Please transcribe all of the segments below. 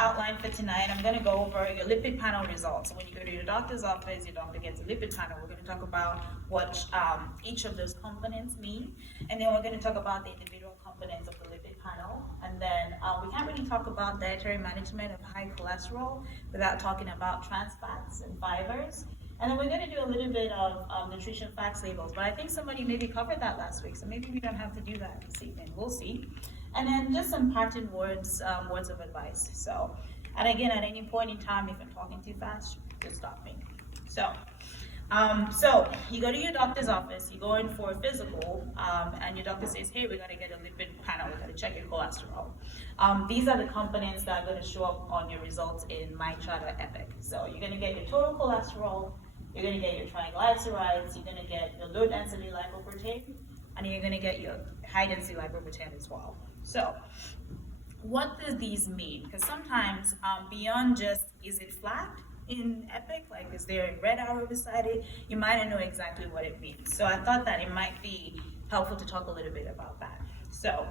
outline for tonight, I'm going to go over your lipid panel results. So when you go to your doctor's office, your doctor gets a lipid panel. We're going to talk about what each of those components mean, and then we're going to talk about the individual components of the lipid panel. And then we can't really talk about dietary management of high cholesterol without talking about trans fats and fibers. And then we're going to do a little bit of nutrition facts labels, but I think somebody maybe covered that last week, so maybe we don't have to do that this evening. We'll see. And then just some parting words, words of advice. So, and again, at any point in time, if I'm talking too fast, just stop me. So you go to your doctor's office, you go in for a physical, and your doctor says, hey, we got to get a lipid panel, we got to check your cholesterol. These are the components that are going to show up on your results in MyChart or Epic. So you're going to get your total cholesterol, you're going to get your triglycerides, you're going to get your low density lipoprotein, and you're going to get your high density lipoprotein as well. So what do these mean? Because sometimes beyond just is it flat in Epic, like is there a red arrow beside it, you might not know exactly what it means. So I thought that it might be helpful to talk a little bit about that. So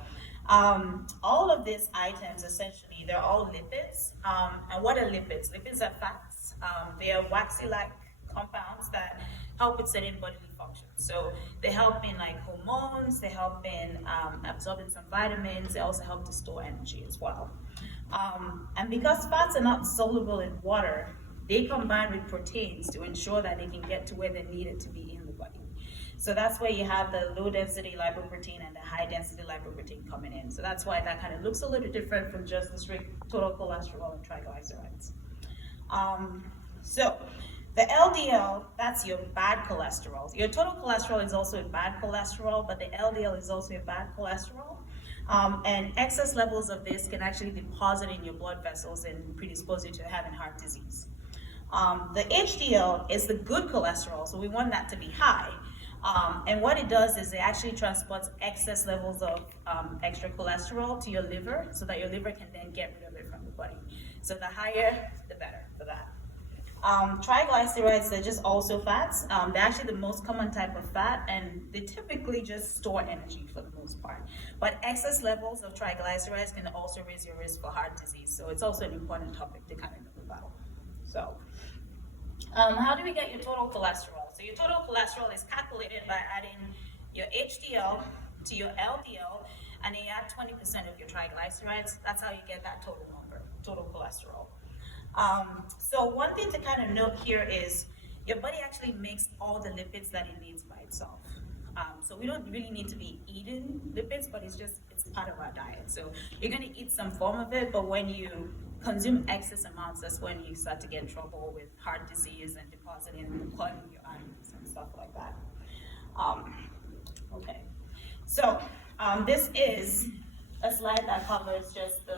all of these items, essentially, they're all lipids. And what are lipids? Lipids are fats. They are waxy-like compounds that help with certain bodily functions. So they help in like hormones, they help in absorbing some vitamins, they also help to store energy as well. And because fats are not soluble in water, they combine with proteins to ensure that they can get to where they're needed to be in the body. So that's where you have the low density lipoprotein and the high density lipoprotein coming in. So that's why that kind of looks a little different from just the strict total cholesterol and triglycerides. So the LDL, that's your bad cholesterol. Your total cholesterol is also a bad cholesterol, but the LDL is also a bad cholesterol. And excess levels of this can actually deposit in your blood vessels and predispose you to having heart disease. The HDL is the good cholesterol, so we want that to be high. And what it does is it actually transports excess levels of extra cholesterol to your liver so that your liver can then get rid of it from the body. So the higher, the better for that. Triglycerides, they're just also fats. They're actually the most common type of fat, and they typically just store energy for the most part. But excess levels of triglycerides can also raise your risk for heart disease, so it's also an important topic to kind of know about. So, how do we get your total cholesterol? So your total cholesterol is calculated by adding your HDL to your LDL, and then you add 20% of your triglycerides. That's how you get that total number, total cholesterol. So one thing to kind of note here is your body actually makes all the lipids that it needs by itself. So we don't really need to be eating lipids, but it's part of our diet. So you're going to eat some form of it, but when you consume excess amounts, that's when you start to get in trouble with heart disease and depositing in the blood in your arteries and stuff like that. Okay, so this is a slide that covers just the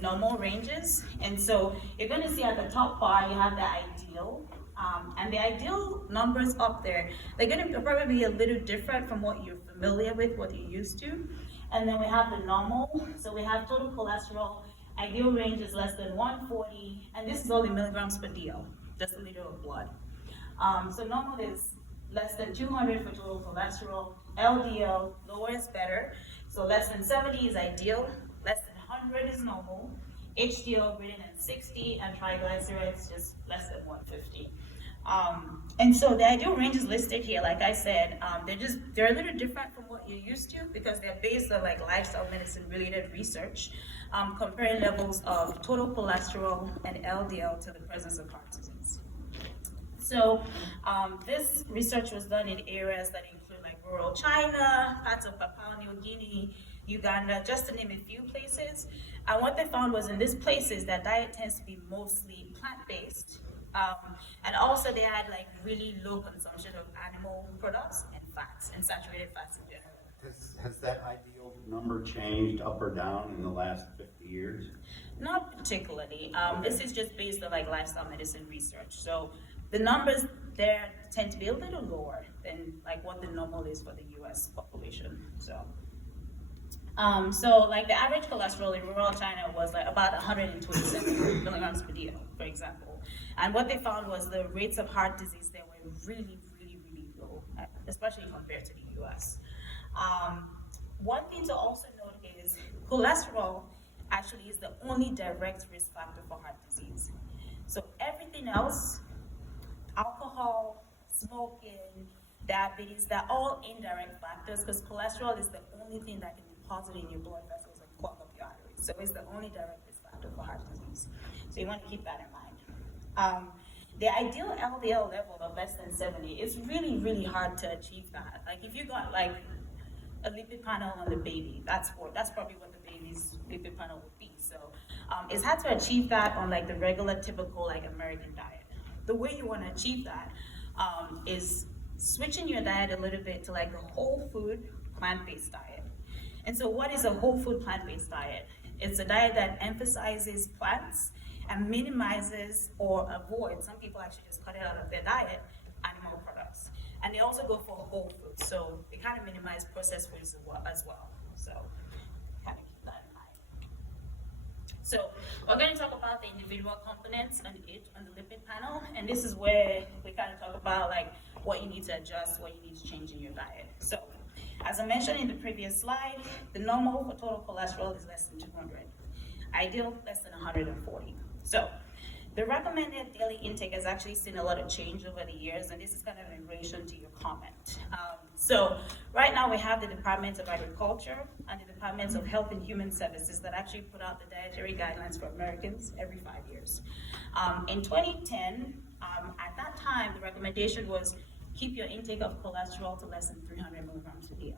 normal ranges. And so you're going to see at the top bar, you have the ideal. And the ideal numbers up there, they're going to probably be a little different from what you're familiar with, what you're used to. And then we have the normal. So we have total cholesterol. Ideal range is less than 140. And this is all in milligrams per DL, just a liter of blood. So normal is less than 200 for total cholesterol. LDL, lower is better. So less than 70 is ideal, less than 100 is normal, HDL greater than 60, and triglycerides just less than 150. And so the ideal range is listed here. Like I said, they're a little different from what you're used to because they're based on like lifestyle medicine related research, comparing levels of total cholesterol and LDL to the presence of heart disease. So this research was done in areas that include like rural China, parts of Papua New Guinea, Uganda, just to name a few places. And what they found was in these places that diet tends to be mostly plant-based. And also they had like really low consumption of animal products and fats, and saturated fats in general. Has that ideal number changed up or down in the last 50 years? Not particularly. This is just based on like lifestyle medicine research. So the numbers there tend to be a little lower than like what the normal is for the US population. So like the average cholesterol in rural China was like about 127 milligrams per DL, for example. And what they found was the rates of heart disease there were really, really, really low, especially compared to the US. One thing to also note is cholesterol actually is the only direct risk factor for heart disease. So everything else, alcohol, smoking, diabetes, they're all indirect factors because cholesterol is the only thing that can deposit in your blood vessels and clog up your arteries. So it's the only direct risk factor for heart disease. So you want to keep that in mind. The ideal LDL level of less than 70, it's really, really hard to achieve that. Like if you got like a lipid panel on the baby, that's probably what the baby's lipid panel would be. So it's hard to achieve that on like the regular, typical like American diet. The way you want to achieve that is switching your diet a little bit to like a whole food, plant-based diet. And so what is a whole food, plant-based diet? It's a diet that emphasizes plants and minimizes or avoids, some people actually just cut it out of their diet, animal products. And they also go for whole foods, so they kind of minimize processed foods as well. So kind of keep that in mind. So we're going to talk about the individual components on the lipid panel, and this is where we kind of talk about like what you need to adjust, what you need to change in your diet. So as I mentioned in the previous slide, the normal for total cholesterol is less than 200. Ideal, less than 140. So the recommended daily intake has actually seen a lot of change over the years, and this is kind of in relation to your comment. So right now we have the Department of Agriculture and the Department of Health and Human Services that actually put out the dietary guidelines for Americans every 5 years. In 2010, at that time, the recommendation was keep your intake of cholesterol to less than 300 milligrams per day.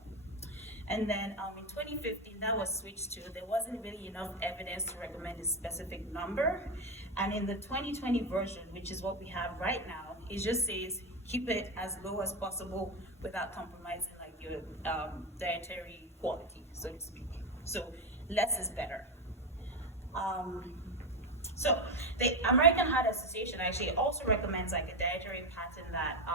And then in 2015, that was switched to, there wasn't really enough evidence to recommend a specific number. And in the 2020 version, which is what we have right now, it just says keep it as low as possible without compromising like your dietary quality, so to speak. So less is better. So the American Heart Association actually also recommends like a dietary pattern that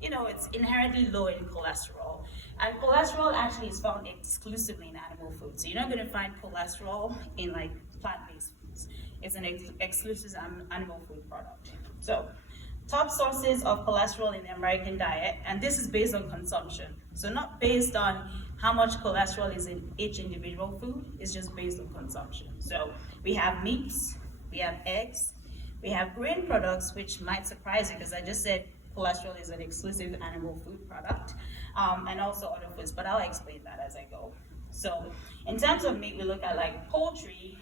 it's inherently low in cholesterol. And cholesterol actually is found exclusively in animal food. So you're not going to find cholesterol in like plant-based foods. It's an exclusive animal food product. So top sources of cholesterol in the American diet, and this is based on consumption. So not based on how much cholesterol is in each individual food, it's just based on consumption. So we have meats, we have eggs, we have grain products, which might surprise you because I just said cholesterol is an exclusive animal food product, and also other foods, but I'll explain that as I go. So in terms of meat, we look at like poultry,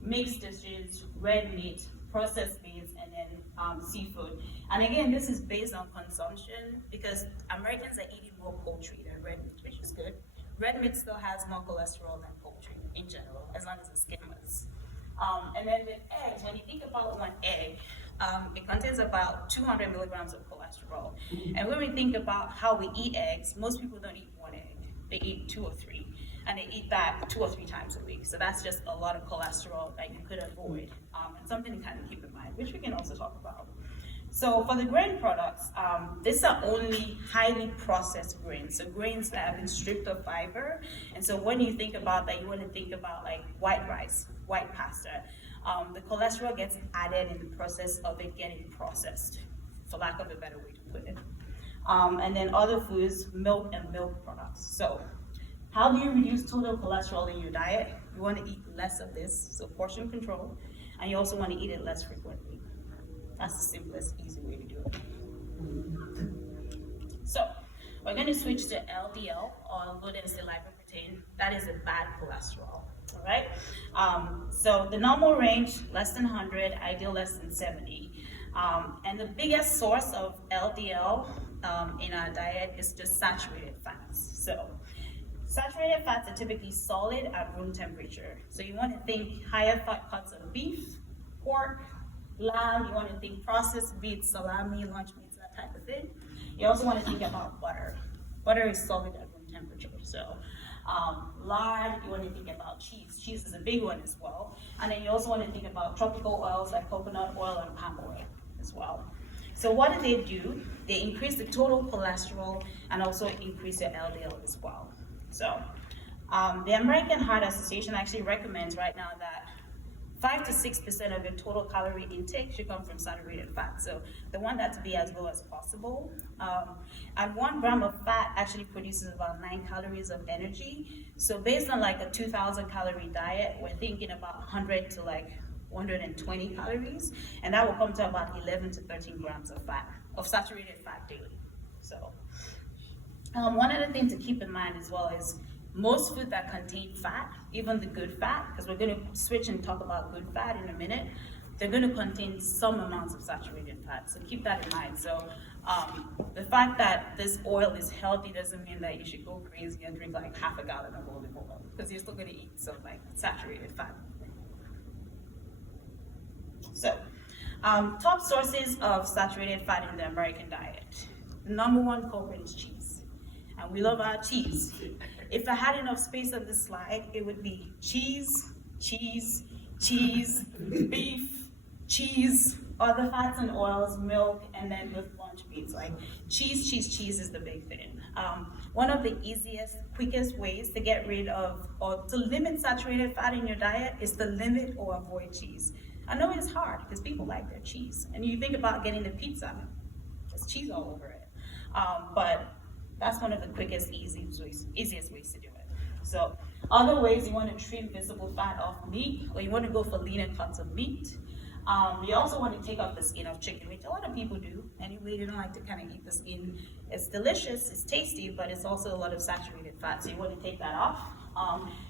mixed dishes, red meat, processed meats, and then seafood. And again, this is based on consumption because Americans are eating more poultry than red meat, which is good. Red meat still has more cholesterol than poultry in general, as long as it's skinless. And then with eggs, when you think about one egg, it contains about 200 milligrams of cholesterol. And when we think about how we eat eggs, most people don't eat one egg. They eat 2 or 3. And they eat that 2 or 3 times a week. So that's just a lot of cholesterol that you could avoid. And something to kind of keep in mind, which we can also talk about. So for the grain products, these are only highly processed grains. So grains that have been stripped of fiber. And so when you think about that, you want to think about like white rice, white pasta. The cholesterol gets added in the process of it getting processed, for lack of a better way to put it. And then other foods, milk and milk products. So how do you reduce total cholesterol in your diet? You want to eat less of this, so portion control, and you also want to eat it less frequently. That's the simplest, easy way to do it. So we're going to switch to LDL, or low density lipoprotein. That is a bad cholesterol. All right. So the normal range, less than 100, ideal less than 70. And the biggest source of LDL in our diet is just saturated fats. So saturated fats are typically solid at room temperature. So you want to think higher fat cuts of beef, pork, lamb. You want to think processed meats, salami, lunch meats, that type of thing. You also want to think about butter. Butter is solid at room temperature. So lard, you want to think about cheese. Cheese is a big one as well. And then you also want to think about tropical oils like coconut oil and palm oil as well. So what do? They increase the total cholesterol and also increase your LDL as well. So the American Heart Association actually recommends right now that 5 to 6% of your total calorie intake should come from saturated fat. So they want that to be as low as possible. And 1 gram of fat actually produces about 9 calories of energy. So based on like a 2,000 calorie diet, we're thinking about 100 to like 120 calories, and that will come to about 11 to 13 grams of fat, of saturated fat daily. So one other thing to keep in mind as well is most food that contain fat, even the good fat, because we're going to switch and talk about good fat in a minute, they're going to contain some amounts of saturated fat. So keep that in mind. So the fact that this oil is healthy doesn't mean that you should go crazy and drink like half a gallon of olive oil, because you're still going to eat some like saturated fat. So top sources of saturated fat in the American diet. The number 1 culprit is cheese. And we love our cheese. If I had enough space on this slide, it would be cheese, cheese, cheese, beef, cheese, other fats and oils, milk, and then with lunch meats. Like cheese, cheese, cheese is the big thing. One of the easiest, quickest ways to get rid of or to limit saturated fat in your diet is to limit or avoid cheese. I know it's hard because people like their cheese. And you think about getting the pizza, there's cheese all over it. But that's one of the quickest, easiest ways to do it. So other ways, you want to trim visible fat off meat, or you want to go for leaner cuts of meat. You also want to take off the skin of chicken, which a lot of people do. Anyway, they don't like to kind of eat the skin. It's delicious, it's tasty, but it's also a lot of saturated fat, so you want to take that off.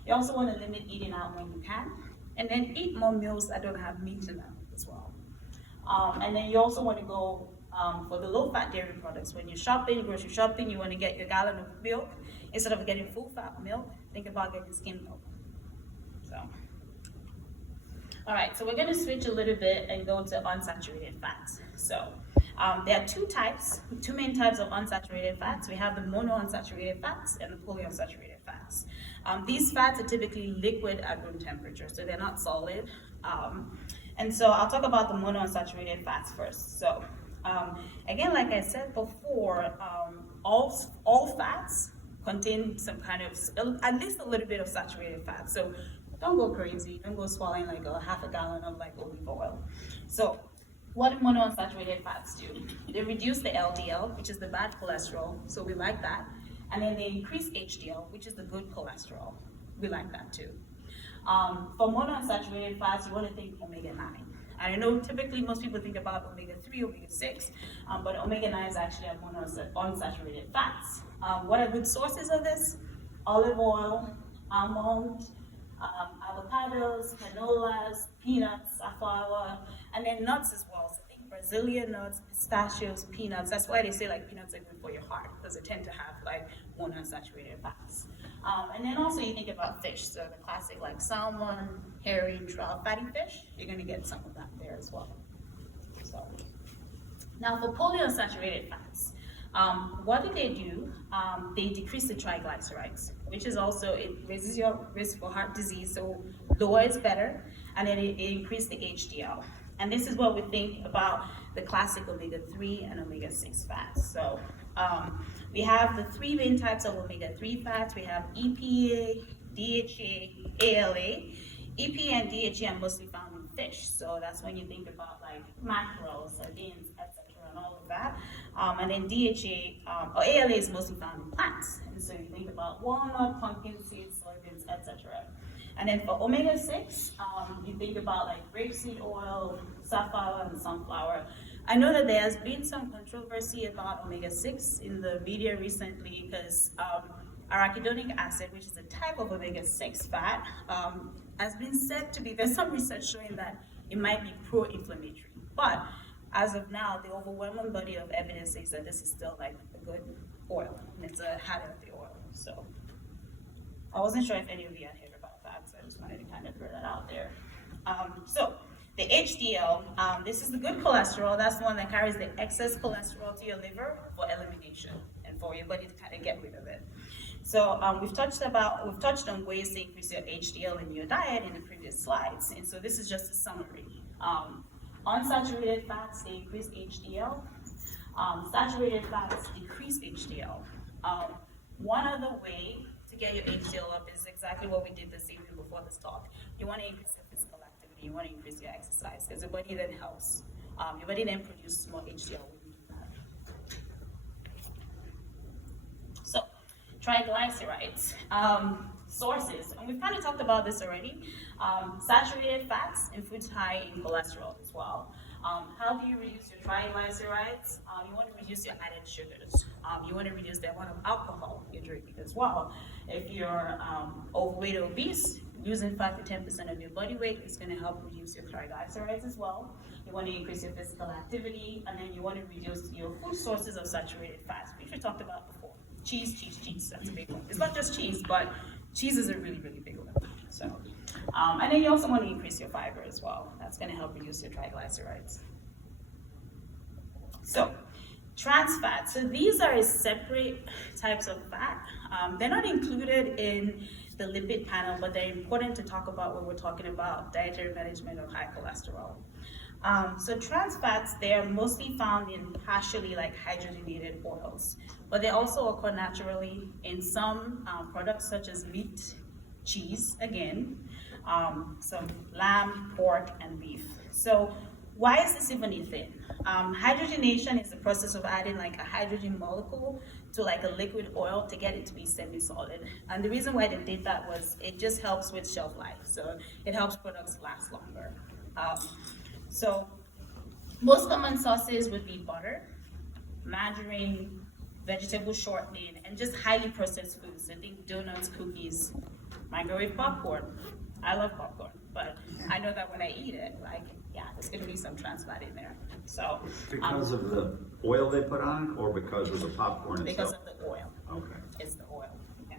You also want to limit eating out when you can, and then eat more meals that don't have meat in them as well. And then you also want to go for the low-fat dairy products. When you're shopping, grocery shopping, you want to get your gallon of milk. Instead of getting full-fat milk, think about getting skim milk. So, all right, so we're going to switch a little bit and go to unsaturated fats. So there are two main types of unsaturated fats. We have the monounsaturated fats and the polyunsaturated fats. These fats are typically liquid at room temperature, so they're not solid. And so I'll talk about the monounsaturated fats first. So again, like I said before, all fats contain some kind of, at least a little bit of saturated fat. So don't go crazy. Don't go swallowing like a half a gallon of like olive oil. So what do monounsaturated fats do? They reduce the LDL, which is the bad cholesterol. So we like that. And then they increase HDL, which is the good cholesterol. We like that too. For monounsaturated fats, you want to think omega-9. I know typically most people think about omega-3, omega-6, but omega-9 is actually a monounsaturated fats. What are good sources of this? Olive oil, almond, avocados, canolas, peanuts, safflower, and then nuts as well. So think Brazilian nuts, pistachios, peanuts. That's why they say like peanuts are good for your heart, because they tend to have like monounsaturated fats. And then also you think about fish, so the classic like salmon, herring, trout, fatty fish, you're gonna get some of that there as well. So now for polyunsaturated fats, what do? They decrease the triglycerides, which is also, it raises your risk for heart disease, so lower is better, and then it increases the HDL. And this is what we think about the classic omega-3 and omega-6 fats. So we have the 3 main types of omega-3 fats. We have EPA, DHA, ALA. EPA and DHA are mostly found in fish, so that's when you think about like mackerel, sardines, etc., and all of that. And then DHA, or ALA is mostly found in plants, and so you think about walnut, pumpkin seeds, soybeans, etc. And then for omega-6, you think about like rapeseed oil, safflower, and sunflower. I know that there has been some controversy about omega-6 in the media recently because arachidonic acid, which is a type of omega-6 fat, has been said to be, there's some research showing that it might be pro-inflammatory. But as of now, the overwhelming body of evidence says that this is still like a good oil, and it's a high healthy oil. So I wasn't sure if any of you had heard about that, so I just wanted to kind of throw that out there. So the HDL, this is the good cholesterol. That's the one that carries the excess cholesterol to your liver for elimination and for your body to kind of get rid of it. So we've touched on ways to increase your HDL in your diet in the previous slides, and so this is just a summary. Unsaturated fats, they increase HDL. Saturated fats decrease HDL. One other way to get your HDL up is exactly what we did this evening before this talk. You want to increase your physical activity. You want to increase your exercise, because your body then helps. Your body then produces more HDL when you do that. So, triglycerides. Sources, and we've kind of talked about this already. Saturated fats and foods high in cholesterol as well. How do you reduce your triglycerides? You want to reduce your added sugars. You want to reduce the amount of alcohol you drink as well. If you're overweight or obese, losing 5 to 10% of your body weight is going to help reduce your triglycerides as well. You want to increase your physical activity, and then you want to reduce your food sources of saturated fats, which we talked about before. Cheese. That's a big one. It's not just cheese, but cheese is a really, really big one. So, and then you also want to increase your fiber as well. That's going to help reduce your triglycerides. So, trans fats. So these are separate types of fat. They're not included in the lipid panel, but they're important to talk about when we're talking about dietary management of high cholesterol. So trans fats, they are mostly found in partially hydrogenated oils, but they also occur naturally in some products such as meat, cheese, again, some lamb, pork, and beef. So why is this even a thing? Hydrogenation is the process of adding a hydrogen molecule to a liquid oil to get it to be semi-solid. And the reason why they did that was it just helps with shelf life. So it helps products last longer. So most common sources would be butter, margarine, vegetable shortening, and just highly processed foods. I think donuts, cookies, microwave popcorn. I love popcorn, but I know that when I eat it, there's going to be some trans fat in there. So Because of the oil they put on it, or because of the popcorn itself? Because of the oil. Okay. It's the oil. Yeah.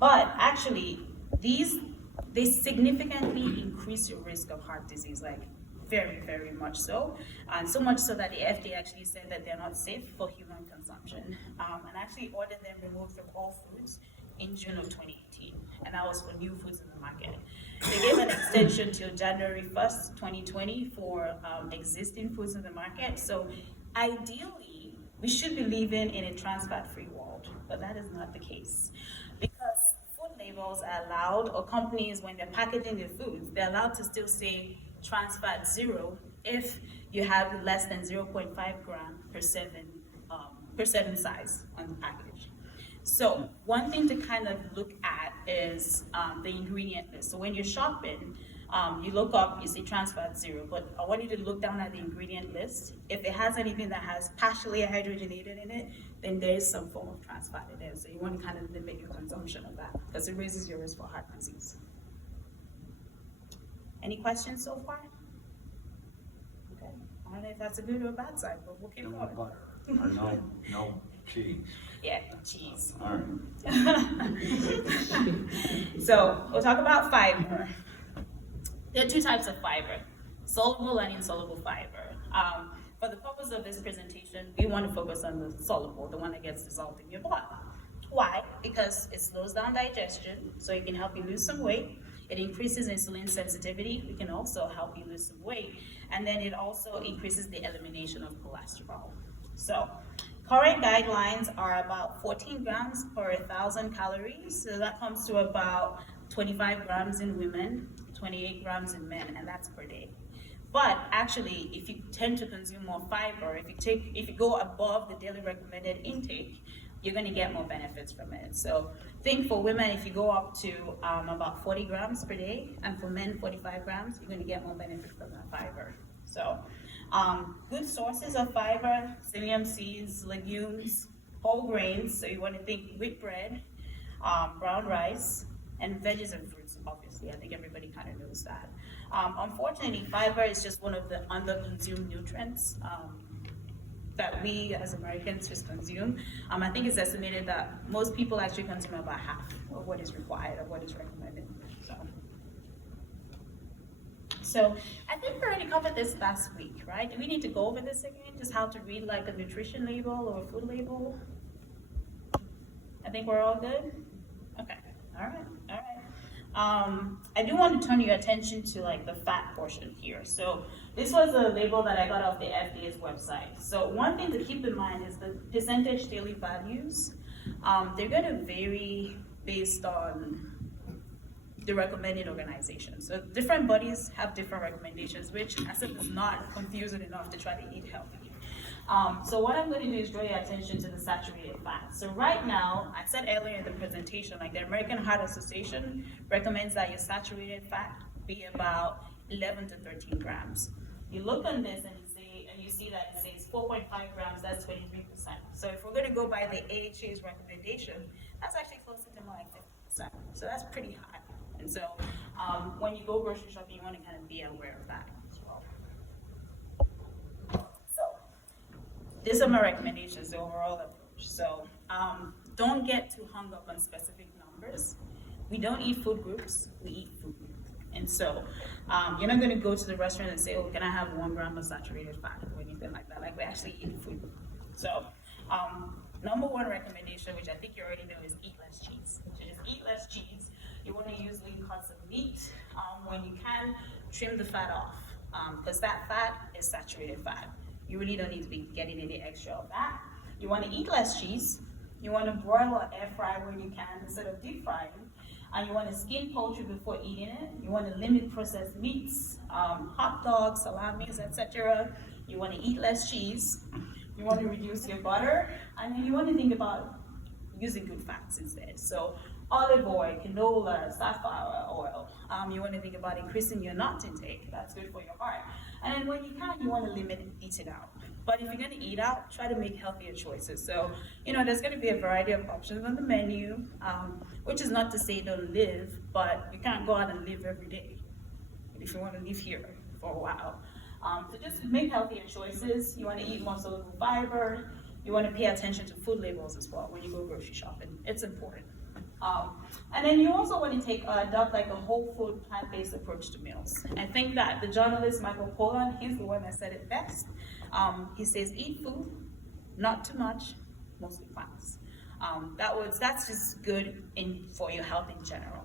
But actually, they significantly increase your risk of heart disease, very, very much so. And so much so that the FDA actually said that they're not safe for human consumption. And actually ordered them removed from all foods in June of 2018. And that was for new foods in the market. They gave an extension till January 1st, 2020 for existing foods in the market. So ideally, we should be living in a trans fat-free world, but that is not the case. Because food labels are allowed, or companies, when they're packaging their foods, they're allowed to still say trans fat 0 if you have less than 0.5 gram per serving size on the package. So one thing to kind of look at is the ingredient list. So when you're shopping, you look up, you see trans fat 0, but I want you to look down at the ingredient list. If it has anything that has partially hydrogenated in it, then there is some form of trans fat in it. So you want to kind of limit your consumption of that because it raises your risk for heart disease. Any questions so far? Okay. I don't know if that's a good or a bad side, but we'll keep No going. butter, or no cheese. Yeah, cheese. All right. So we'll talk about fiber. There are two types of fiber, soluble and insoluble fiber. For the purpose of this presentation, we want to focus on the soluble, the one that gets dissolved in your blood. Why? Because it slows down digestion, so it can help you lose some weight. It increases insulin sensitivity. It can also help you lose some weight. And then it also increases the elimination of cholesterol. So current guidelines are about 14 grams per 1,000 calories. So that comes to about 25 grams in women, 28 grams in men, and that's per day. But actually, if you tend to consume more fiber, if you go above the daily recommended intake, you're going to get more benefits from it. So think for women, if you go up to about 40 grams per day, and for men 45 grams, you're going to get more benefit from that fiber. So good sources of fiber: psyllium seeds, legumes, whole grains. So you want to think wheat bread, brown rice, and veggies and fruits. Obviously, I think everybody kind of knows that. Unfortunately, fiber is just one of the under-consumed nutrients that we as Americans just consume. I think it's estimated that most people actually consume about half of what is required or what is recommended. So I think we already covered this last week, right? Do we need to go over this again? Just how to read a nutrition label or a food label? I think we're all good? Okay, all right. I do want to turn your attention to the fat portion here. So this was a label that I got off the FDA's website. So one thing to keep in mind is the percentage daily values. They're going to vary based on the recommended organization. So different bodies have different recommendations, which I said is not confusing enough to try to eat healthy. So what I'm going to do is draw your attention to the saturated fat. So right now, I said earlier in the presentation, like the American Heart Association recommends that your saturated fat be about 11 to 13 grams. You look on this and you see that it says 4.5 grams, that's 23%. So if we're going to go by the AHA's recommendation, that's actually closer to more like 50%. So that's pretty high. And so when you go grocery shopping, you want to kind of be aware of that as well. So these are my recommendations, the overall approach. So don't get too hung up on specific numbers. We don't eat food groups, we eat food groups. And so you're not going to go to the restaurant and say, oh, can I have 1 gram of saturated fat or anything like that. Like, we actually eat food. So number one recommendation, which I think you already know, is eat less cheese. So just eat less cheese. You want to use lean cuts of meat. When you can, trim the fat off, because that fat is saturated fat. You really don't need to be getting any extra of that. You want to eat less cheese. You want to broil or air fry when you can instead of deep frying. And you want to skin poultry before eating it. You want to limit processed meats, hot dogs, salamis, etc. You want to eat less cheese. You want to reduce your butter. And then you want to think about using good fats instead. So olive oil, canola, safflower oil. You want to think about increasing your nut intake. That's good for your heart. And then when you can, you want to limit eating out. But if you're going to eat out, try to make healthier choices. So, there's going to be a variety of options on the menu, which is not to say don't live, but you can't go out and live every day if you want to live here for a while. So just make healthier choices. You want to eat more soluble fiber. You want to pay attention to food labels as well when you go grocery shopping. It's important. And then you also want to adopt like a whole food, plant-based approach to meals. I think that the journalist Michael Pollan, he's the one that said it best. He says, eat food, not too much, mostly plants. That's just good for your health in general,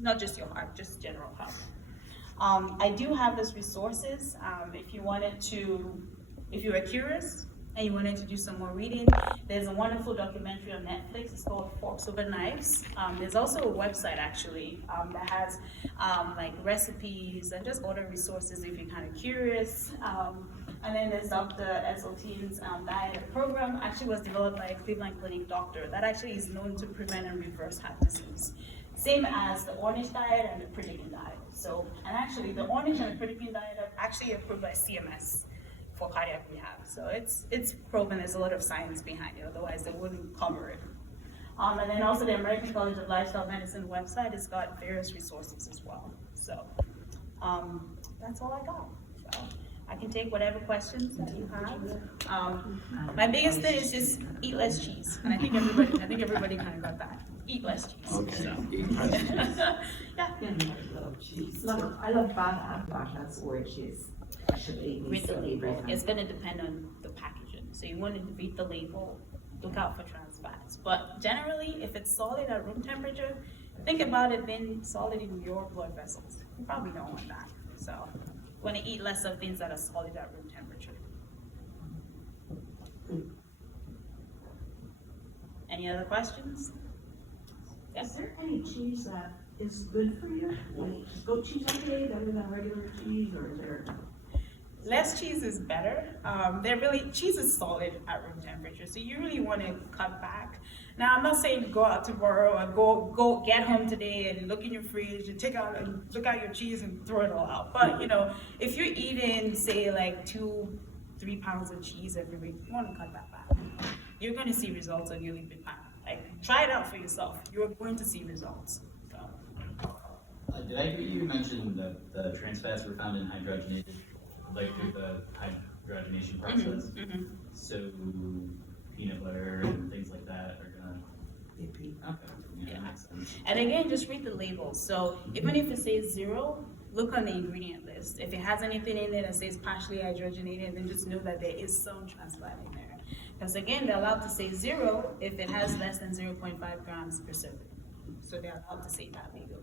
not just your heart, just general health. I do have those resources. If you were curious and you wanted to do some more reading, there's a wonderful documentary on Netflix. It's called Forks Over Knives. There's also a website actually that has like recipes and just other resources if you're kind of curious. And then there's Dr. Esselstyn's diet program. Actually was developed by a Cleveland Clinic doctor that actually is known to prevent and reverse heart disease. Same as the Ornish diet and the Pritikin diet. So, and actually the Ornish and the Pritikin diet are actually approved by CMS for cardiac rehab. So it's proven, there's a lot of science behind it, otherwise they wouldn't cover it. And then also the American College of Lifestyle Medicine website has got various resources as well. So that's all I got. So I can take whatever questions that you have. My biggest thing is just eat less cheese. And I think everybody kind of got that. Eat less cheese. Okay, So. eat less cheese. Yeah. I love cheese. I love butter, but that's where cheese. I should eat Read the label. It's going to depend on the packaging. So you want to read the label, look out for trans fats. But generally, if it's solid at room temperature, think about it being solid in your blood vessels. You probably don't want that. So you want to eat less of things that are solid at room temperature. Any other questions? Yes, Is there any cheese that is good for you? Like, is goat cheese okay better than regular cheese, or is there? less cheese is better. Cheese is solid at room temperature, so you really want to cut back. Now, I'm not saying go out tomorrow and go get home today and look in your fridge and look out your cheese and throw it all out. But if you're eating, say, like 2-3 pounds of cheese every week, you want to cut that back. You're going to see results on your lipid panel. Like, try it out for yourself. You're going to see results. So. Did I hear you mention that the trans fats were found in hydrogenated, like through the hydrogenation process? Mm-hmm. So peanut butter and things like that are gonna. Okay. Yeah, that makes sense. And again, just read the labels. So even if it says 0, look on the ingredient list. If it has anything in it that says partially hydrogenated, then just know that there is some trans fat in there. Because again, they're allowed to say 0 if it has less than 0.5 grams per serving. So they're allowed to say that legally.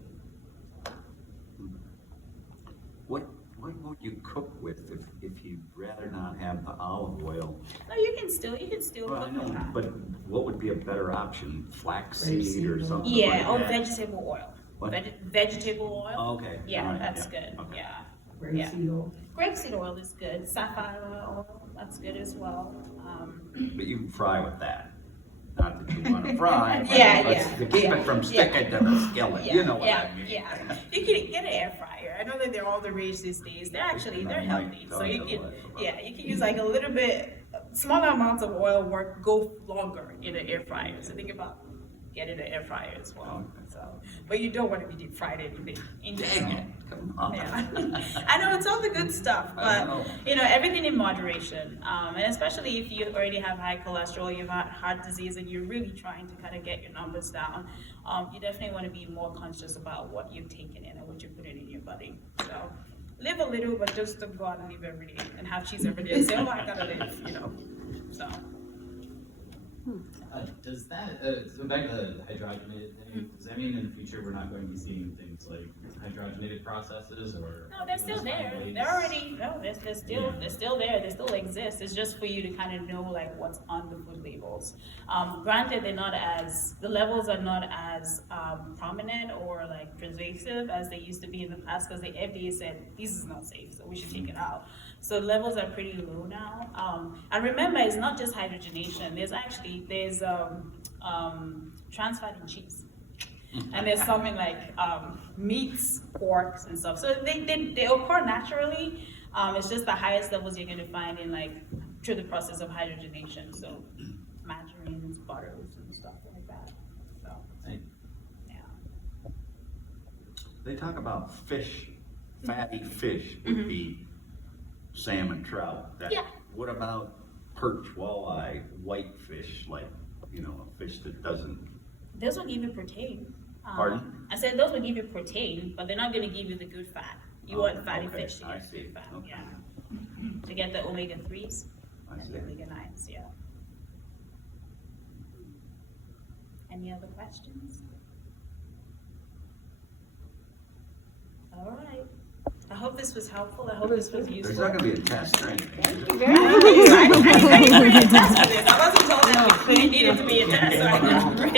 What would you cook with if you'd rather not have the olive oil? No, you can still Well, I cook know, with that. but what would be a better option? Flaxseed or something? Yeah, or like that? vegetable oil. What? Vegetable oil. Oh, okay. Yeah, All right, that's yeah, good, okay. yeah. Rapeseed oil. Grapeseed oil is good, sapphire oil, that's good as well. But you can fry with that. Not that you want to fry, but Yeah, let's- yeah, to keep yeah, it from yeah. sticking to the skillet, you know what Yeah, I mean? yeah. You can get an air fryer. I know that they're all the rage these days. They're I might healthy. So tell you you can, what about yeah, you can use like a little bit, smaller amounts of oil go longer in an air fryer. So think about getting an air fryer as well. Okay. So, but you don't want to be deep fried anything. Dang it, come on. Yeah. I know it's all the good stuff, I know. but everything in moderation. And especially if you already have high cholesterol, you've got heart disease, and you're really trying to kind of get your numbers down, you definitely want to be more conscious about what you're taking in and what you're putting in your body. So live a little, but just don't go out and live every day and have cheese every day and say, oh, I gotta live, So. Does that, so back to the hydrogenated thing, does that mean in the future we're not going to be seeing things like hydrogenated processes or? No, they're still there. They're still there. They still exist. It's just for you to kind of know like what's on the food labels. Granted, the levels are not as prominent or like pervasive as they used to be in the past because the FDA said this is not safe, so we should take it out. So levels are pretty low now. And remember, it's not just hydrogenation. There's trans fat in cheese. And there's some in like meats, porks, and stuff. So they occur naturally. It's just the highest levels you're going to find in like through the process of hydrogenation. So margarines, butters, and stuff like that. So yeah. They talk about fish, fatty fish would be salmon, trout. Yeah. What about perch, walleye, whitefish, like, a fish that doesn't, Those will give you protein. Pardon? I said those will give you protein, but they're not going to give you the good fat. You want fatty okay, fish to I get see. good fat. Okay. Yeah. To get the omega-3s I and see. the omega-9s, yeah. Any other questions? All right. I hope this was helpful. I hope this was useful. There's not gonna be a test or anything. I didn't create a test for this. I wasn't told that it needed to be a test, so I didn't create